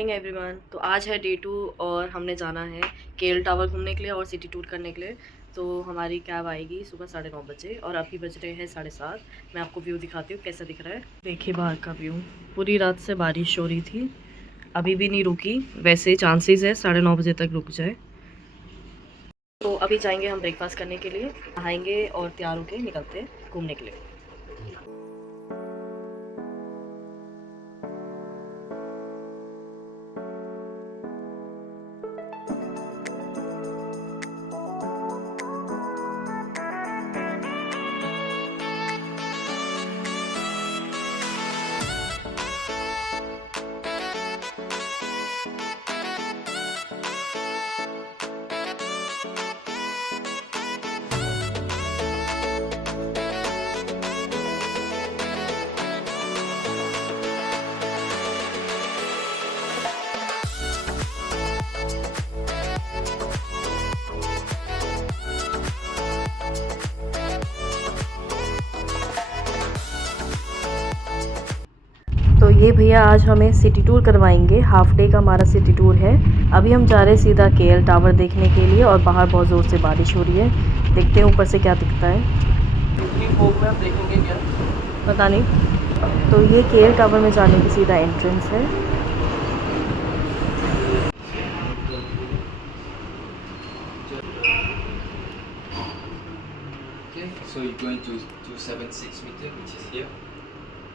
Morning everyone. तो आज है डे 2 और हमने जाना है केएल टावर घूमने के लिए और सिटी टूर करने के लिए। तो हमारी कैब आएगी सुबह 9:30 बजे और अभी बज रहे हैं 7:30। मैं आपको व्यू दिखाती हूँ कैसा दिख रहा है। देखिए बाहर का व्यू। पूरी रात से बारिश हो रही थी, अभी भी नहीं रुकी। वैसे चांसेस है 9:30 बजे तक रुक जाए। तो अभी जाएंगे हम ब्रेकफास्ट करने के लिए, नहाएंगे और तैयार होके निकलते हैं घूमने के लिए। तो ये भैया आज हमें सिटी टूर करवाएंगे। हाफ डे का हमारा सिटी टूर है। अभी हम जा रहे हैं सीधा केएल टावर देखने के लिए और बाहर बहुत ज़ोर से बारिश हो रही है। देखते हैं ऊपर से क्या दिखता है। इतनी फोक में हम देखेंगे क्या पता नहीं। तो ये केएल टावर में जाने की सीधा एंट्रेंस है। Okay, so you're going to 276 meter, which is here.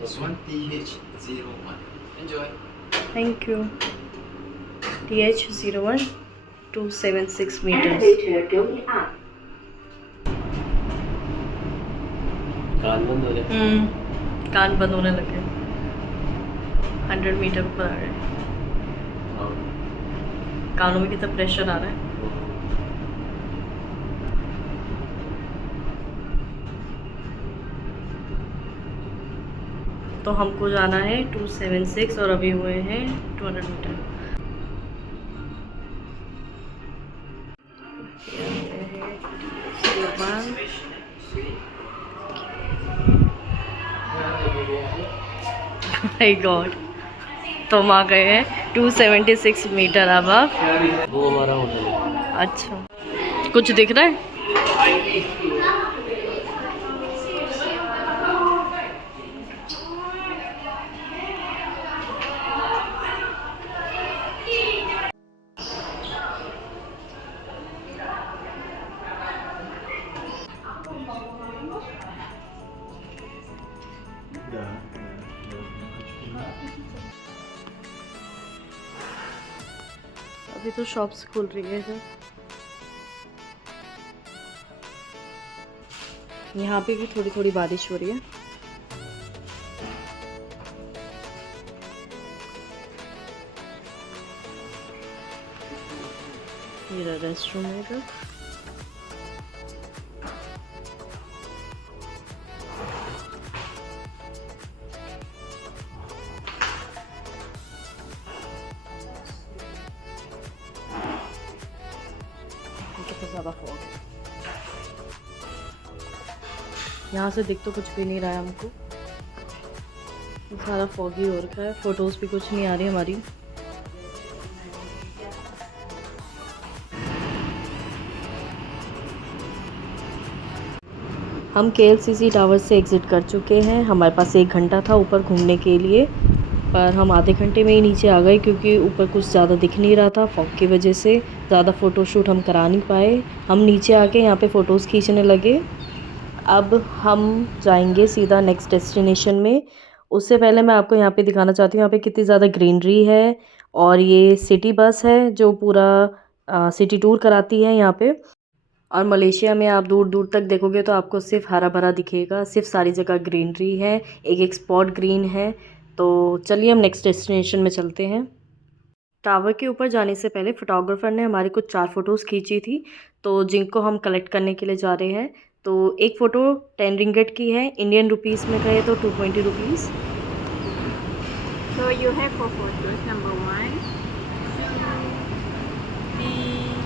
This one TH01. Enjoy. Thank you. TH01 276 metre. कान बंद हो गया। कान बंद होने लगे। 100 मीटर ऊपर आ गए। कानों में कितना प्रेशर आ रहा है। तो हमको जाना है 276 और अभी हुए हैं 200 मीटर। माय गॉड, तो हम आ गए हैं 276 मीटर अब। वो हमारा होटल है। अच्छा, कुछ दिख रहा है? अभी तो शॉप्स खुल रही है। यहाँ पे भी थोड़ी थोड़ी बारिश हो रही है। मेरा रेस्टरूम है। कितना ज़्यादा फॉग है। यहाँ से दिख तो कुछ भी नहीं रहा है हमको, सारा फॉगी हो रखा है। फोटोज़ भी कुछ नहीं आ रही हमारी। हम केएलसीसी टावर से एग्ज़िट कर चुके हैं। हमारे पास 1 घंटा था ऊपर घूमने के लिए, पर हम आधे घंटे में ही नीचे आ गए क्योंकि ऊपर कुछ ज़्यादा दिख नहीं रहा था। फॉग की वजह से ज़्यादा फ़ोटोशूट हम करा नहीं पाए। हम नीचे आके यहाँ पे फ़ोटोज़ खींचने लगे। अब हम जाएंगे सीधा नेक्स्ट डेस्टिनेशन में। उससे पहले मैं आपको यहाँ पे दिखाना चाहती हूँ यहाँ पे कितनी ज़्यादा ग्रीनरी है। और ये सिटी बस है जो पूरा सिटी टूर कराती है यहाँ पे। और मलेशिया में आप दूर दूर तक देखोगे तो आपको सिर्फ हरा भरा दिखेगा, सिर्फ सारी जगह ग्रीनरी है, एक एक स्पॉट ग्रीन है। तो चलिए हम नेक्स्ट डेस्टिनेशन में चलते हैं। टावर के ऊपर जाने से पहले फोटोग्राफर ने हमारी कुछ 4 फ़ोटोज़ खींची थी, तो जिनको हम कलेक्ट करने के लिए जा रहे हैं। तो एक फ़ोटो 10 रिंगेट की है, इंडियन रुपीज़ में कहे तो 220 rupees. So you have 4 photos. Number 1, 2, 3,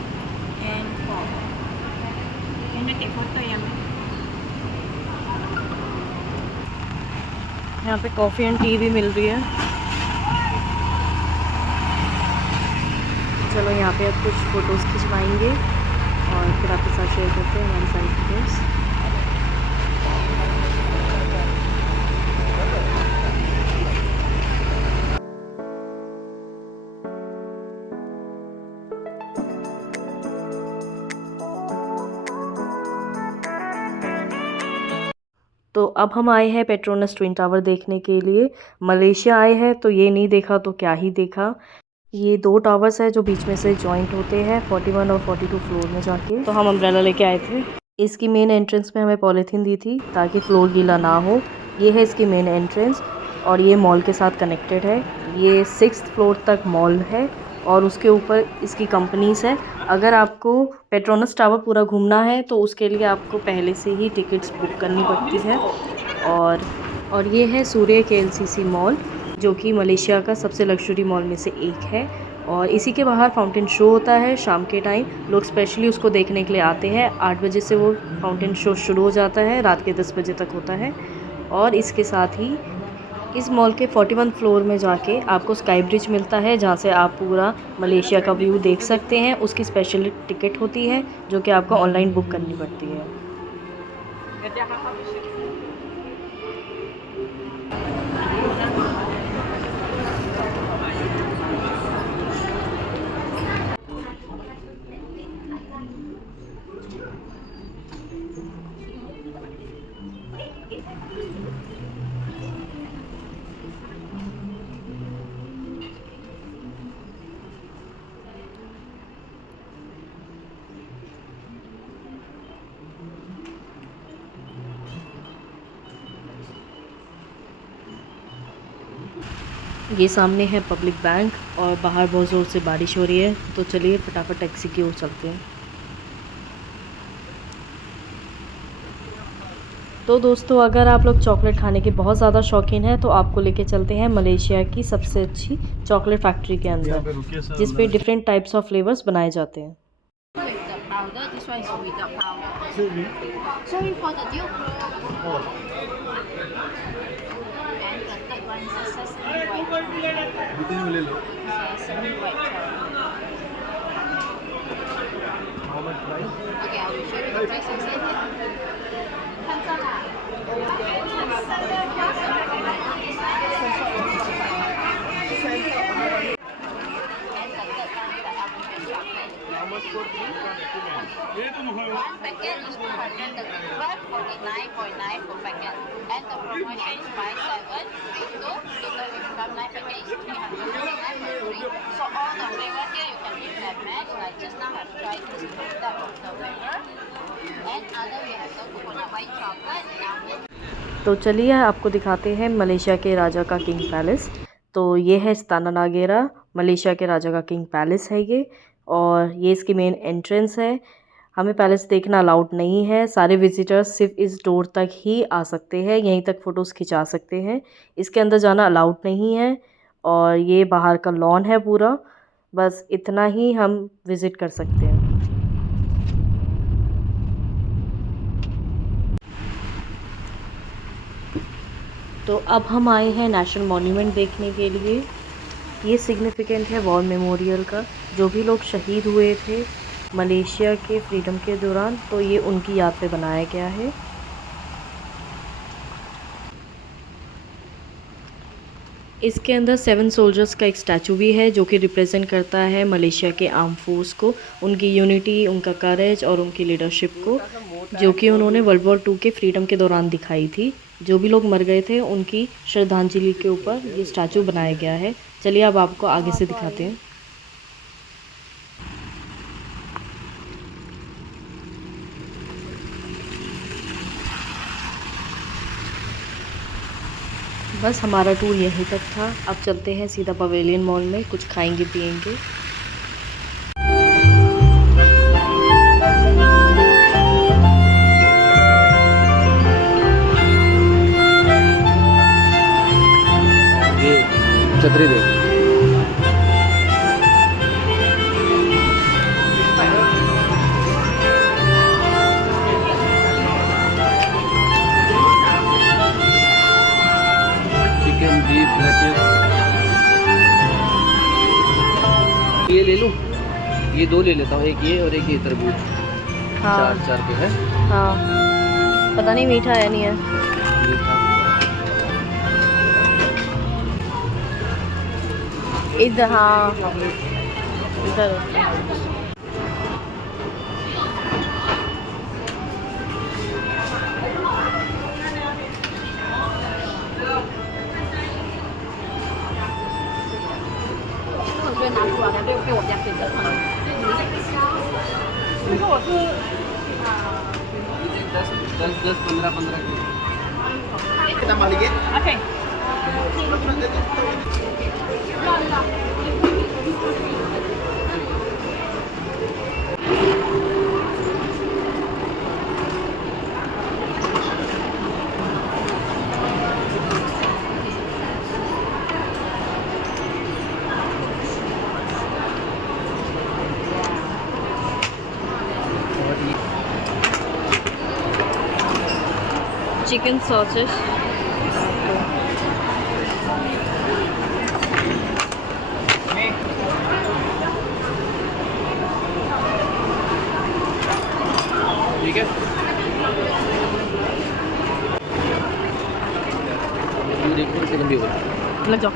and 4. Can you take photo, Yami? यहाँ पे कॉफ़ी एंड टी भी मिल रही है। चलो यहाँ पे अब कुछ फ़ोटोज़ खिंचवाएंगे और फिर आपके साथ शेयर करते हैं हमारी सारी फ़ोटोज़। तो अब हम आए हैं पेट्रोनस ट्विन टावर देखने के लिए। मलेशिया आए हैं तो ये नहीं देखा तो क्या ही देखा। ये 2 टावर्स है जो बीच में से जॉइंट होते हैं 41 और 42 फ्लोर में जाके। तो हम अम्ब्रेला लेके आए थे। इसकी मेन एंट्रेंस में हमें पॉलीथीन दी थी ताकि फ्लोर गीला ना हो। ये है इसकी मेन एंट्रेंस और ये मॉल के साथ कनेक्टेड है। ये 6th फ्लोर तक मॉल है और उसके ऊपर इसकी कंपनीज़ है। अगर आपको पेट्रोनस टावर पूरा घूमना है तो उसके लिए आपको पहले से ही टिकट्स बुक करनी पड़ती है। और ये है सूर्य KLCC मॉल जो कि मलेशिया का सबसे लग्जरी मॉल में से एक है। और इसी के बाहर फाउंटेन शो होता है शाम के टाइम। लोग स्पेशली उसको देखने के लिए आते हैं। 8 बजे से वो फाउंटेन शो शुरू हो जाता है, रात के 10 बजे तक होता है। और इसके साथ ही इस मॉल के 41 फ्लोर में जाके आपको स्काई ब्रिज मिलता है जहाँ से आप पूरा मलेशिया का व्यू देख सकते हैं। उसकी स्पेशल टिकट होती है जो कि आपको ऑनलाइन बुक करनी पड़ती है। ये सामने है पब्लिक बैंक और बाहर बहुत ज़ोर से बारिश हो रही है। तो चलिए फटाफट टैक्सी की ओर चलते हैं। तो दोस्तों अगर आप लोग चॉकलेट खाने के बहुत ज़्यादा शौकीन हैं तो आपको लेके चलते हैं मलेशिया की सबसे अच्छी चॉकलेट फैक्ट्री के अंदर जिस पे डिफरेंट टाइप्स ऑफ फ्लेवर्स बनाए जाते हैं। Powder, this one is without powder. Sorry for the deal. And the third one is a sesame white chocolate. Sesame white chocolate. How much price? Okay, I will show you the price inside. How much for this? One packet is 249.9 per packet. And the promotion is buy 7, free 2. Total if you come 9 packet is 349 for free. So all the flavor here you can mix and match. Like just now have tried this type of the flavor. And other we have the coconut white chocolate and almond. तो चलिए आपको दिखाते हैं Malaysia के राजा का king palace. तो ये है इस्ताना नागेरा, मलेशिया के राजा का किंग पैलेस है ये। और ये इसकी मेन एंट्रेंस है। हमें पैलेस देखना अलाउड नहीं है। सारे विजिटर्स सिर्फ इस डोर तक ही आ सकते हैं, यहीं तक फ़ोटोज़ खिंचा सकते हैं। इसके अंदर जाना अलाउड नहीं है। और ये बाहर का लॉन है पूरा, बस इतना ही हम विज़िट कर सकते हैं। तो अब हम आए हैं नेशनल मॉन्यूमेंट देखने के लिए। ये सिग्निफिकेंट है वॉर मेमोरियल का। जो भी लोग शहीद हुए थे मलेशिया के फ्रीडम के दौरान, तो ये उनकी याद पे बनाया गया है। इसके अंदर 7 सोल्जर्स का एक स्टैचू भी है जो कि रिप्रेजेंट करता है मलेशिया के आर्म फोर्स को, उनकी यूनिटी, उनका करेज और उनकी लीडरशिप को, जो कि उन्होंने वर्ल्ड वॉर 2 के फ्रीडम के दौरान दिखाई थी। जो भी लोग मर गए थे उनकी श्रद्धांजलि के ऊपर ये स्टैचू बनाया गया है। चलिए अब आपको आगे से दिखाते हैं। बस हमारा टूर यहीं तक था। अब चलते हैं सीधा पवेलियन मॉल में, कुछ खाएंगे पिएंगे। ये छतरी दे। चिकन बीफ लेट्स ये ले लूं। ये 2 ले लेता हूँ, एक ये और एक ये तरबूज। हाँ 4 के है। हाँ, पता नहीं मीठा है नहीं है। मीठा इधर हाँ, इधर दस 15 के। Chicken sauces. ठीक है, ये देखो चिकन भी हो गया। लग जाओ।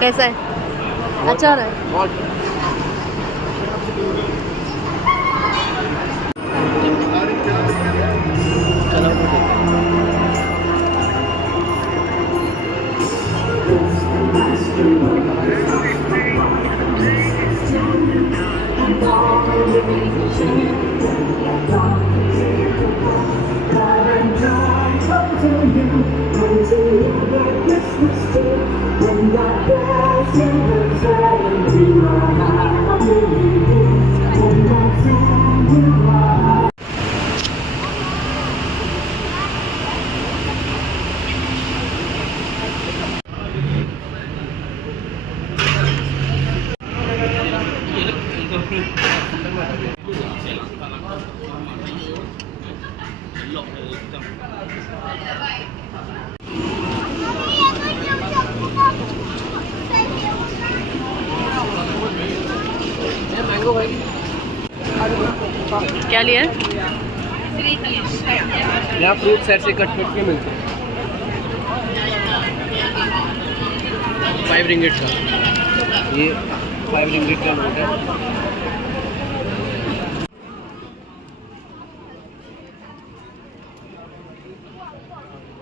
कैसा है? अच्छा रहा है। और चलो तो देखते हैं। मैंगो भाई क्या लिया है? यहाँ फ्रूट साइड से कट के मिलते हैं। 5 रिंगिट का, ये 5 रिंगिट का नोट है।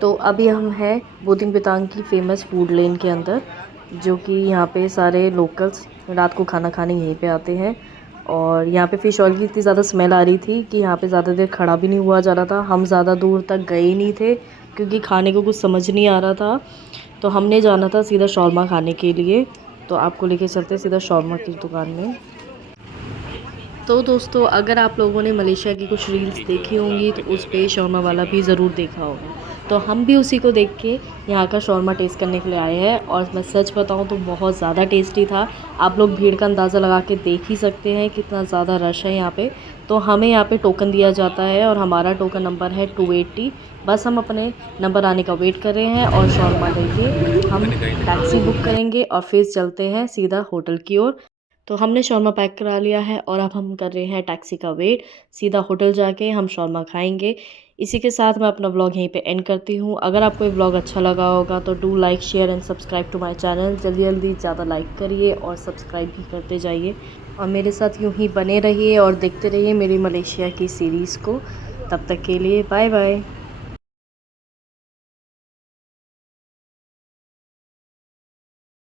तो अभी हम हैं बोधिंग बितांग की फ़ेमस फूड लेन के अंदर, जो कि यहाँ पे सारे लोकल्स रात को खाना खाने यहीं पे आते हैं। और यहाँ पे फ़िश ऑयल की इतनी ज़्यादा स्मेल आ रही थी कि यहाँ पे ज़्यादा देर खड़ा भी नहीं हुआ जा रहा था। हम ज़्यादा दूर तक गए ही नहीं थे क्योंकि खाने को कुछ समझ नहीं आ रहा था। तो हमने जाना था सीधा शौरमा खाने के लिए, तो आपको लेके चलते सीधा शौरमा की दुकान में। तो दोस्तों, अगर आप लोगों ने मलेशिया की कुछ रील्स देखी होंगी तो उस पे शौरमा वाला भी ज़रूर देखा होगा। तो हम भी उसी को देख के यहाँ का शौरमा टेस्ट करने के लिए आए हैं, और मैं सच बताऊँ तो बहुत ज़्यादा टेस्टी था। आप लोग भीड़ का अंदाज़ा लगा के देख ही सकते हैं कितना ज़्यादा रश है यहाँ पे। तो हमें यहाँ पे टोकन दिया जाता है और हमारा टोकन नंबर है 280। बस हम अपने नंबर आने का वेट कर रहे हैं और शौरमा लेके हम टैक्सी बुक करेंगे और फिर चलते हैं सीधा होटल की ओर। तो हमने शौरमा पैक करा लिया है और अब हम कर रहे हैं टैक्सी का वेट। सीधा होटल जाके हम शौरमा खाएंगे। इसी के साथ मैं अपना व्लॉग यहीं पे एंड करती हूँ। अगर आपको ये व्लॉग अच्छा लगा होगा तो do like share and subscribe to my channel. जल्दी जल्दी ज़्यादा लाइक करिए और सब्सक्राइब भी करते जाइए, और मेरे साथ यूँ ही बने रहिए और देखते रहिए मेरी मलेशिया की सीरीज़ को। तब तक के लिए बाय बाय।